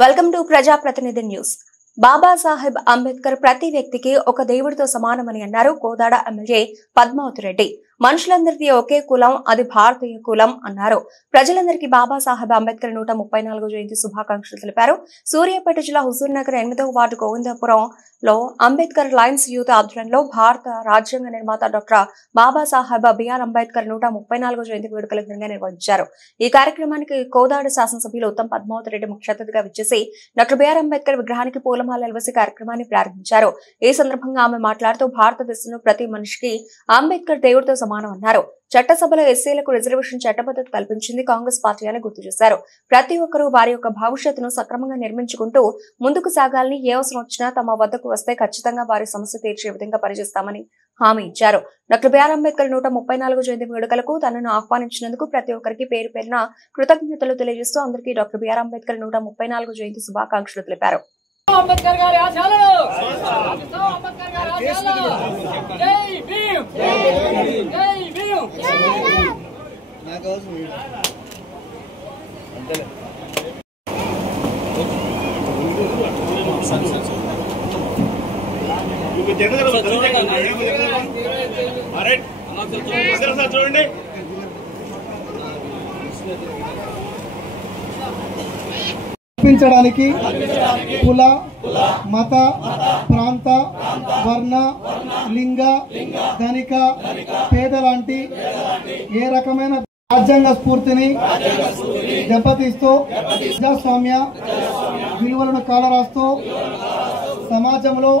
Welcome to ప్రజాప్రతినిధి news. Babasaheb Ambedkar ప్రతి వ్యక్తికి ఒక దేవుడితో సమానమని అన్నారు కోదాడ ఎమ్మెల్యే పద్మావతి రెడ్డి. మనుషులందరిది ఒకే కులం, అది భారతీయ కులం అన్నారు. ప్రజలందరికీ బాబాసాహెబ్ అంబేద్కర్ 134వ జయంతి శుభాకాంక్షలు తెలిపారు. సూర్యాపేట జిల్లా హుజూర్ నగర్ 8వ వార్డు గోవిందపురంలో అంబేద్కర్ లయన్స్ యూత్ ఆధ్వర్యంలో భారత రాజ్యాంగ నిర్మాత డాక్టర్ బాబాసాహెబ్ బిఆర్ అంబేద్కర్ 134వ జయంతి వేడుకలు ఘనంగా నిర్వహించారు. ఈ కార్యక్రమానికి కోదాడ శాసనసభ్యులు ఉత్తమ్ పద్మావతి రెడ్డి ముఖ్య అతిథిగా విచ్చేసి డాక్టర్ బిఆర్ అంబేద్కర్ విగ్రహానికి పూలమాలలు వేసి కార్యక్రమాన్ని ప్రారంభించారు. ఈ సందర్భంగా ఆమె మాట్లాడుతూ భారతదేశంలో ప్రతి మనిషికి అంబేద్కర్ దేవుడితో సమానం అన్నారు. చట్టసభలో ఎస్సీలకు రిజర్వేషన్ చట్టబద్ధత కల్పించింది కాంగ్రెస్ పార్టీ అని గుర్తు చేశారు. ప్రతి ఒక్కరూ వారి యొక్క భవిష్యత్తును సక్రమంగా నిర్మించుకుంటూ ముందుకు సాగాలని, ఏ అవసరం వచ్చినా తమ వద్దకు వస్తే ఖచ్చితంగా వారి సమస్య తీర్చే విధంగా పనిచేస్తామని హామీ ఇచ్చారు. డాక్టర్ బిఆర్ అంబేద్కర్ 134వ జయంతి వేడుకలకు తనను ఆహ్వానించినందుకు ప్రతి ఒక్కరికి పేరు పేరున కృతజ్ఞతలు తెలియజేస్తూ అందరికీ డాక్టర్ బిఆర్ అంబేద్కర్ 134వ జయంతి శుభాకాంక్షలు తెలిపారు. అంబేద్కర్ గారి ఆశయాలను అంబేద్కర్ గారి ఆశయాలను జై భీమ్ జై భీమ్ నాకు అవసరం అంతే మీకు జగదగ ఆల్రైట్ అందరూ చూడండి. కల్పించడానికి కుల, మత, ప్రాంత, వర్ణ, లింగ, ధనిక, పేద లాంటి ఏ రకమైన రాజ్యాంగ స్ఫూర్తిని దెబ్బతీస్తూ ప్రజాస్వామ్య విలువలను కాలరాస్తూ సమాజంలో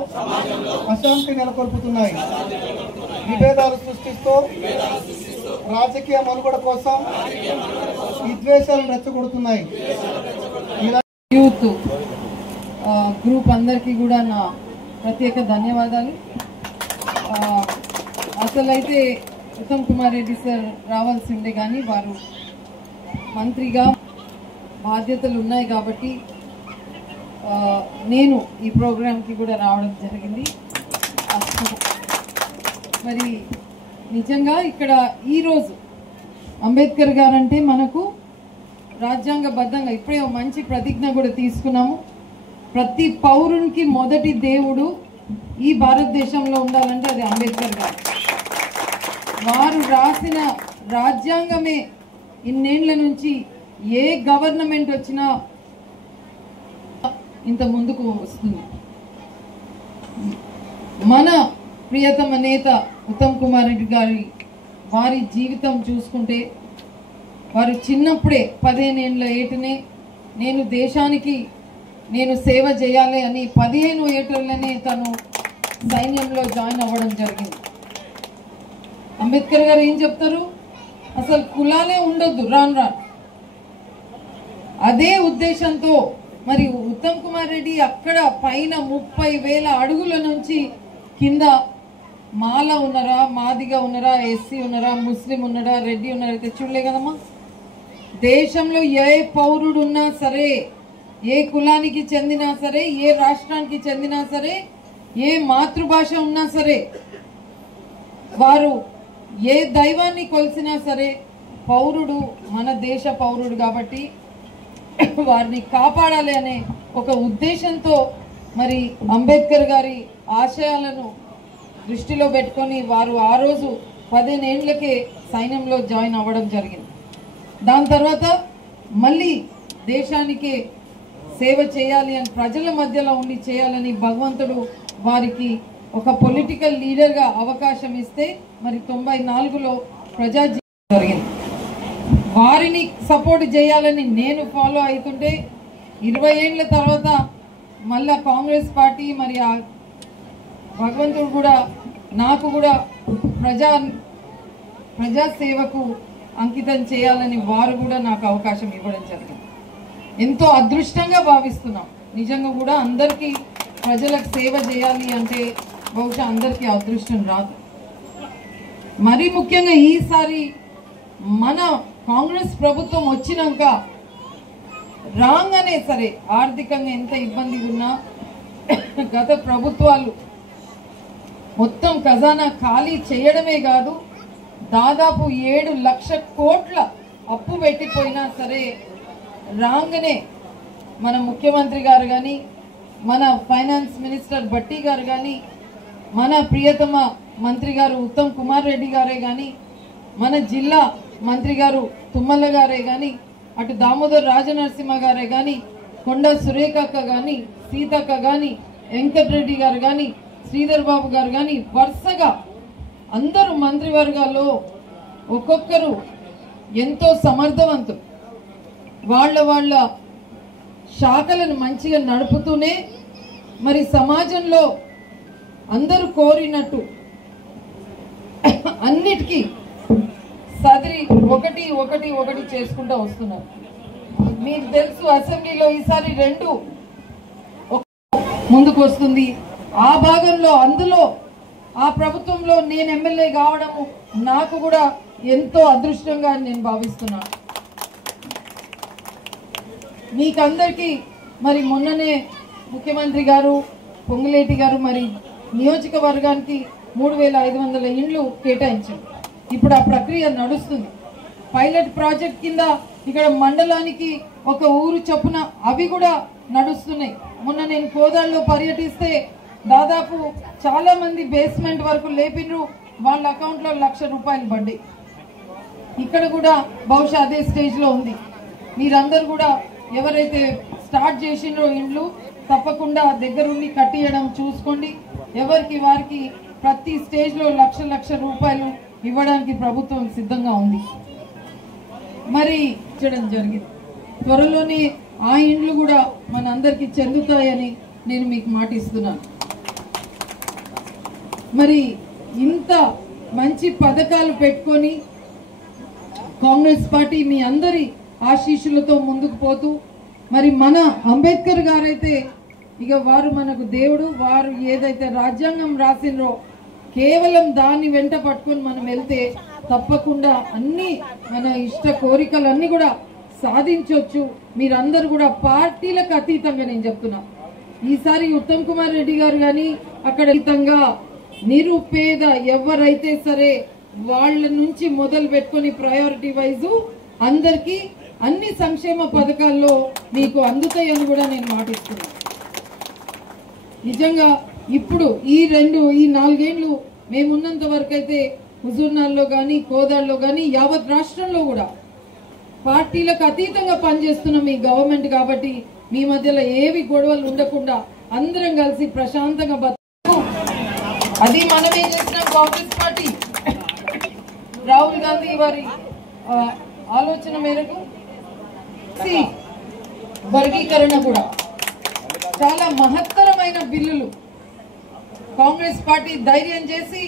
అశాంతి నెలకొల్పుతున్నాయి. విభేదాలు సృష్టిస్తూ రాజకీయ మనుగడ కోసం విద్వేషాలను రెచ్చగొడుతున్నాయి. యూత్ గ్రూప్ అందరికీ కూడా నా ప్రత్యేక ధన్యవాదాలు. అసలైతే ఉత్తమ్ కుమార్ రెడ్డి సార్ రావాల్సి ఉండే, కానీ వారు మంత్రిగా బాధ్యతలు ఉన్నాయి కాబట్టి నేను ఈ ప్రోగ్రాంకి కూడా రావడం జరిగింది. మరి నిజంగా ఇక్కడ ఈరోజు అంబేద్కర్ గారంటే మనకు రాజ్యాంగబద్ధంగా ఇప్పుడే మంచి ప్రతిజ్ఞ కూడా తీసుకున్నాము. ప్రతి పౌరునికి మొదటి దేవుడు ఈ భారతదేశంలో ఉండాలంటే అది అంబేద్కర్ గారు. వారు రాసిన రాజ్యాంగమే ఇన్నేళ్ల నుంచి ఏ గవర్నమెంట్ వచ్చినా ఇంత ముందుకు వస్తుంది. మన ప్రియతమ నేత ఉత్తమ్ కుమార్ రెడ్డి గారి వారి జీవితం చూసుకుంటే వారు చిన్నప్పుడే 15 ఏళ్ల ఏటనే నేను దేశానికి నేను సేవ చేయాలి అని 15 ఏటలోనే తను సైన్యంలో జాయిన్ అవ్వడం జరిగింది. అంబేద్కర్ గారు ఏం చెప్తారు, అసలు కులాలే ఉండొద్దు రాను రాను. అదే ఉద్దేశంతో మరి ఉత్తమ్ కుమార్ రెడ్డి అక్కడ పైన 30,000 అడుగుల నుంచి కింద మాల ఉన్నారా, మాదిగా ఉన్నారా, ఎస్సీ ఉన్నారా, ముస్లిం ఉన్నారా, రెడ్డి ఉన్నారా అయితే చూడలే కదమ్మా. దేశంలో ఏ పౌరుడు ఉన్నా సరే, ఏ కులానికి చెందినా సరే, ఏ రాష్ట్రానికి చెందినా సరే, ఏ మాతృభాష ఉన్నా సరే, వారు ఏ దైవాన్ని కొలిసినా సరే పౌరుడు మన దేశ పౌరుడు కాబట్టి వారిని కాపాడాలి అనే ఒక ఉద్దేశంతో మరి అంబేద్కర్ గారి ఆశయాలను దృష్టిలో పెట్టుకొని వారు ఆ రోజు 15 ఏళ్లకే సైన్యంలో జాయిన్ అవ్వడం జరిగింది. దాని తర్వాత మళ్ళీ దేశానికి సేవ చేయాలి అని ప్రజల మధ్యలో ఉండి చేయాలని భగవంతుడు వారికి ఒక పొలిటికల్ లీడర్గా అవకాశం ఇస్తే మరి 94లో ప్రజా జరిగింది. వారిని సపోర్ట్ చేయాలని నేను ఫాలో అవుతుంటే 20 ఏళ్ల తర్వాత మళ్ళా కాంగ్రెస్ పార్టీ మరి భగవంతుడు కూడా నాకు కూడా ప్రజాసేవకు అంకితం చేయాలని వారు కూడా నాకు అవకాశం ఇవ్వడం జరిగింది. ఎంతో అదృష్టంగా భావిస్తున్నాం. నిజంగా కూడా అందరికీ ప్రజలకు సేవ చేయాలి అంటే బహుశా అందరికీ అదృష్టం రాదు. మరీ ముఖ్యంగా ఈసారి మన కాంగ్రెస్ ప్రభుత్వం వచ్చినాక రాగానే సరే ఆర్థికంగా ఎంత ఇబ్బంది ఉన్నా గత ప్రభుత్వాలు మొత్తం ఖజానా ఖాళీ చేయడమే కాదు, దాదాపు 7 లక్షల కోట్ల అప్పు పెట్టిపోయినా సరే రాగానే మన ముఖ్యమంత్రి గారు కానీ, మన ఫైనాన్స్ మినిస్టర్ భట్టి గారు కానీ, మన ప్రియతమ మంత్రి గారు ఉత్తమ్ కుమార్ రెడ్డి గారే కానీ, మన జిల్లా మంత్రి గారు తుమ్మల గారే కానీ, అటు దామోదర్ రాజనరసింహ గారే కానీ, కొండ సురేఖక్క కానీ, సీతక్క కానీ, వెంకటరెడ్డి గారు కానీ, శ్రీధర్ బాబు గారు కానీ, వరుసగా అందరూ మంత్రివర్గాల్లో ఒక్కొక్కరు ఎంతో సమర్థవంతులు. వాళ్ళ శాఖలను మంచిగా నడుపుతూనే మరి సమాజంలో అందరూ కోరినట్టు అన్నిటికీ సదిరి ఒకటి ఒకటి ఒకటి చేసుకుంటూ వస్తున్నారు. మీకు తెలుసు అసెంబ్లీలో ఈసారి 2 ముందుకు వస్తుంది. ఆ భాగంలో అందులో ఆ ప్రభుత్వంలో నేను ఎమ్మెల్యే కావడము నాకు కూడా ఎంతో అదృష్టంగా నేను భావిస్తున్నాను. మీకందరికీ మరి మొన్ననే ముఖ్యమంత్రి గారు పొంగులేటి గారు మరి నియోజకవర్గానికి 3500 ఇండ్లు కేటాయించారు. ఇప్పుడు ఆ ప్రక్రియ నడుస్తుంది. పైలట్ ప్రాజెక్ట్ కింద ఇక్కడ మండలానికి ఒక ఊరు చొప్పున అవి కూడా నడుస్తున్నాయి. మొన్న నేను కోదాడలో పర్యటిస్తే దాదాపు చాలా మంది బేస్మెంట్ వరకు లేపినరు, వాళ్ళ అకౌంట్లో ₹1,00,000 పడ్డాయి. ఇక్కడ కూడా బహుశా అదే స్టేజ్లో ఉంది. మీరందరూ కూడా ఎవరైతే స్టార్ట్ చేసిండ్రో ఇండ్లు తప్పకుండా దగ్గరుండి కట్టియడం చూసుకోండి. ఎవరికి వారికి ప్రతి స్టేజ్లో ₹1,00,000 ఇవ్వడానికి ప్రభుత్వం సిద్ధంగా ఉంది. మరి ఇచ్చడం జరిగింది. త్వరలోనే ఆ ఇండ్లు కూడా మనందరికీ చెందుతాయని నేను మీకు మాటిస్తున్నాను. మరి ఇంత మంచి పథకాలు పెట్టుకొని కాంగ్రెస్ పార్టీ మీ అందరి ఆశీస్సులతో ముందుకు పోతూ మరి మన అంబేద్కర్ గారైతే ఇక వారు మనకు దేవుడు. వారు ఏదైతే రాజ్యాంగం రాసిండ్రో కేవలం దాన్ని వెంట పట్టుకొని మనం వెళ్తే తప్పకుండా అన్ని మన ఇష్ట కోరికలన్నీ కూడా సాధించవచ్చు. మీరందరూ కూడా పార్టీలకు అతీతంగా నేను చెప్తున్నా, ఈసారి ఉత్తమ్ కుమార్ రెడ్డి గారు కానీ అక్కడ అతీతంగా నిరుపేద ఎవరైతే సరే వాళ్ళ నుంచి మొదలు పెట్టుకొని ప్రయారిటీ వైజు అందరికీ అన్ని సంక్షేమ పథకాల్లో మీకు అందుతాయని కూడా నేను మాటిస్తున్నాను. నిజంగా ఇప్పుడు ఈ 4 ఏళ్ళు మేమున్నంత వరకు అయితే హుజూర్నగర్లో కానీ కోదాడలో కానీ యావత్ రాష్ట్రంలో కూడా పార్టీలకు అతీతంగా పనిచేస్తున్నాం ఈ గవర్నమెంట్. కాబట్టి మీ మధ్యలో ఏవి గొడవలు ఉండకుండా అందరం కలిసి ప్రశాంతంగా బతుకు. అది మనమే చేసిన కాంగ్రెస్ పార్టీ రాహుల్ గాంధీ వారి ఆలోచన మేరకు వర్గీకరణ కూడా చాలా మహత్తరమైన బిల్లులు కాంగ్రెస్ పార్టీ ధైర్యం చేసి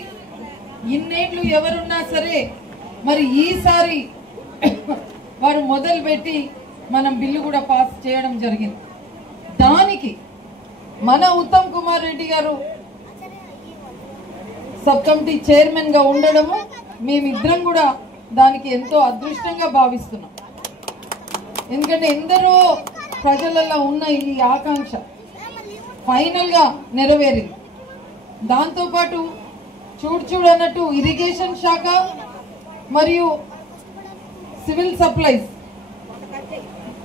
ఇన్నేళ్లు ఎవరున్నా సరే మరి ఈసారి వారు మొదలు పెట్టి మనం బిల్లు కూడా పాస్ చేయడం జరిగింది. దానికి మన ఉత్తమ్ కుమార్ రెడ్డి గారు సబ్ కమిటీ చైర్మన్ గా ఉండడము మేమిద్దరం కూడా దానికి ఎంతో అదృష్టంగా భావిస్తున్నాం. ఎందుకంటే ఎందరో ప్రజలలో ఉన్న ఈ ఆకాంక్ష ఫైనల్ గా నెరవేరింది. దాంతోపాటు చూడన్నట్టు ఇరిగేషన్ శాఖ మరియు సివిల్ సప్లైస్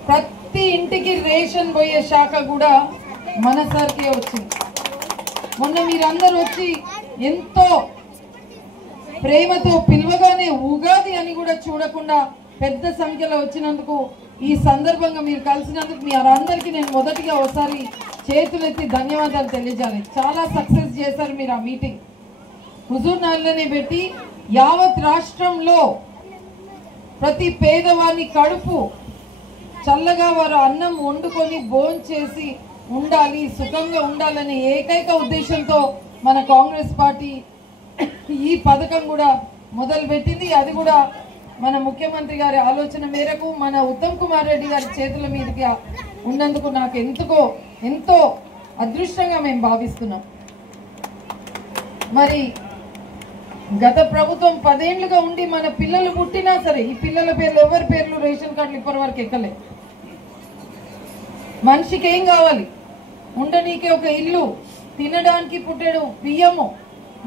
ప్రతి ఇంటికి రేషన్ పోయే శాఖ కూడా మన సార్కే వచ్చింది. మొన్న మీరందరూ వచ్చి ఎంతో ప్రేమతో పిలవగానే ఉగాది అని కూడా చూడకుండా పెద్ద సంఖ్యలో వచ్చినందుకు ఈ సందర్భంగా మీరు కలిసినందుకు మీ అందరికీ నేను మొదటిగా ఒకసారి చేతులెత్తి ధన్యవాదాలు తెలియజేయాలి. చాలా సక్సెస్ చేశారు మీరు ఆ మీటింగ్. హుజూర్నగర్లోనే పెట్టి యావత్ రాష్ట్రంలో ప్రతి పేదవాని కడుపు చల్లగా వారు అన్నం వండుకొని భోంచేసి ఉండాలి, సుఖంగా ఉండాలనే ఏకైక ఉద్దేశంతో మన కాంగ్రెస్ పార్టీ ఈ పథకం కూడా మొదలుపెట్టింది. అది కూడా మన ముఖ్యమంత్రి గారి ఆలోచన మేరకు మన ఉత్తమ్ కుమార్ రెడ్డి గారి చేతుల మీదుగా ఉన్నందుకు నాకు ఎంతో అదృష్టంగా మేము భావిస్తున్నాం. మరి గత ప్రభుత్వం 10 ఏళ్లుగా ఉండి మన పిల్లలు పుట్టినా సరే ఈ పిల్లల పేర్లు ఎవరి పేర్లు రేషన్ కార్డులు ఇప్పటి వరకు ఎక్కలే. మనిషికి ఏం కావాలి? ఉండనీకి ఒక ఇల్లు, తినడానికి పుట్టెడు బియ్యము,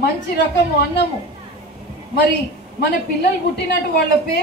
మంచి రకము అన్నము. మరి మన పిల్లలు పుట్టినట్టు వాళ్ళ పేరు